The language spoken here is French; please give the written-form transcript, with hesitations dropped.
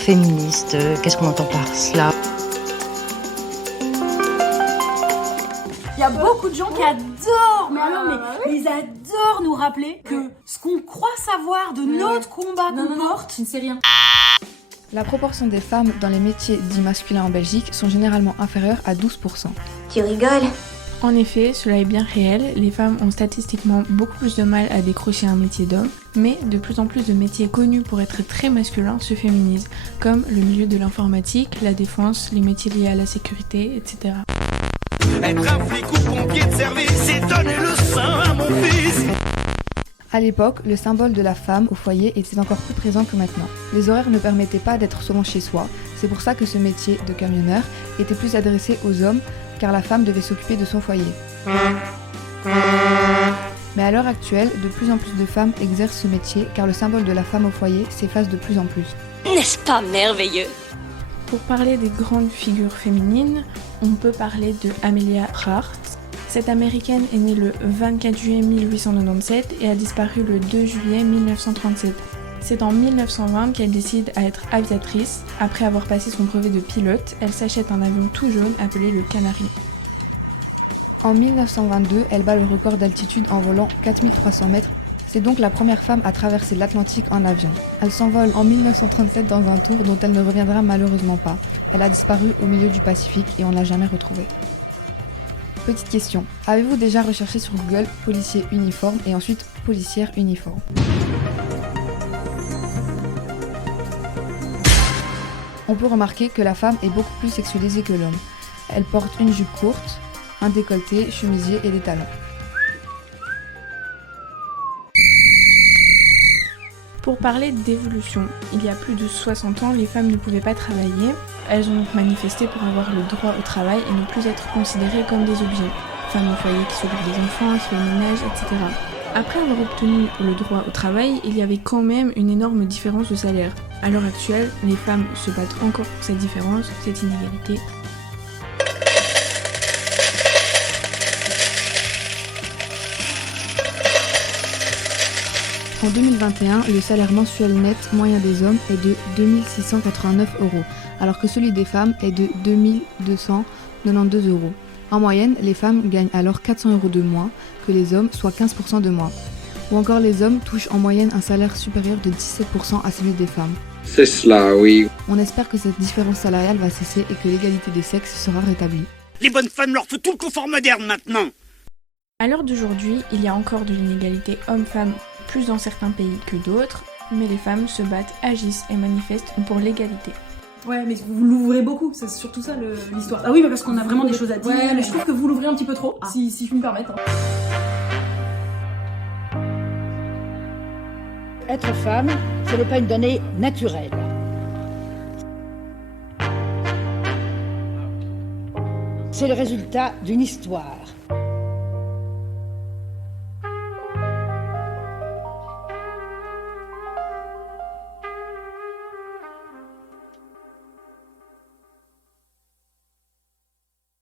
féministe, qu'est-ce qu'on entend par cela? Il y a beaucoup de gens qui adorent, mais ils adorent nous rappeler que ce qu'on croit savoir de notre combat qu'on porte, je ne sais rien. La proportion des femmes dans les métiers dits masculins en Belgique sont généralement inférieures à 12%. Tu rigoles? En effet, cela est bien réel, les femmes ont statistiquement beaucoup plus de mal à décrocher un métier d'homme, mais de plus en plus de métiers connus pour être très masculins se féminisent, comme le milieu de l'informatique, la défense, les métiers liés à la sécurité, etc. Être un flic ou pompier de service et donner le sein à mon fils. À l'époque, le symbole de la femme au foyer était encore plus présent que maintenant. Les horaires ne permettaient pas d'être souvent chez soi, c'est pour ça que ce métier de camionneur était plus adressé aux hommes, car la femme devait s'occuper de son foyer. Mais à l'heure actuelle, de plus en plus de femmes exercent ce métier, car le symbole de la femme au foyer s'efface de plus en plus. N'est-ce pas merveilleux? Pour parler des grandes figures féminines, on peut parler de Amelia Earhart. Cette américaine est née le 24 juillet 1897 et a disparu le 2 juillet 1937. C'est en 1920 qu'elle décide à être aviatrice. Après avoir passé son brevet de pilote, elle s'achète un avion tout jaune appelé le Canary. En 1922, elle bat le record d'altitude en volant 4300 mètres. C'est donc la première femme à traverser l'Atlantique en avion. Elle s'envole en 1937 dans un tour dont elle ne reviendra malheureusement pas. Elle a disparu au milieu du Pacifique et on l'a jamais retrouvée. Petite question, avez-vous déjà recherché sur Google policier uniforme et ensuite policière uniforme? On peut remarquer que la femme est beaucoup plus sexualisée que l'homme. Elle porte une jupe courte, un décolleté, chemisier et des talons. Pour parler d'évolution, il y a plus de 60 ans, les femmes ne pouvaient pas travailler. Elles ont donc manifesté pour avoir le droit au travail et ne plus être considérées comme des objets. Femmes au foyer qui s'occupent des enfants, qui fait le ménage, etc. Après avoir obtenu le droit au travail, il y avait quand même une énorme différence de salaire. À l'heure actuelle, les femmes se battent encore pour cette différence, cette inégalité. En 2021, le salaire mensuel net moyen des hommes est de 2689 €, alors que celui des femmes est de 2292 €. En moyenne, les femmes gagnent alors 400 € de moins que les hommes, soit 15% de moins. Ou encore les hommes touchent en moyenne un salaire supérieur de 17% à celui des femmes. C'est cela, oui. On espère que cette différence salariale va cesser et que l'égalité des sexes sera rétablie. Les bonnes femmes leur font tout le confort moderne maintenant. À l'heure d'aujourd'hui, il y a encore de l'inégalité homme-femme, plus dans certains pays que d'autres, mais les femmes se battent, agissent et manifestent pour l'égalité. Ouais, mais vous l'ouvrez beaucoup, c'est surtout ça l'histoire. Ah oui, mais parce qu'on a vraiment des choses à dire. Ouais, mais je trouve que vous l'ouvrez un petit peu trop, si je puis me permettre. Être femme, ce n'est pas une donnée naturelle. C'est le résultat d'une histoire.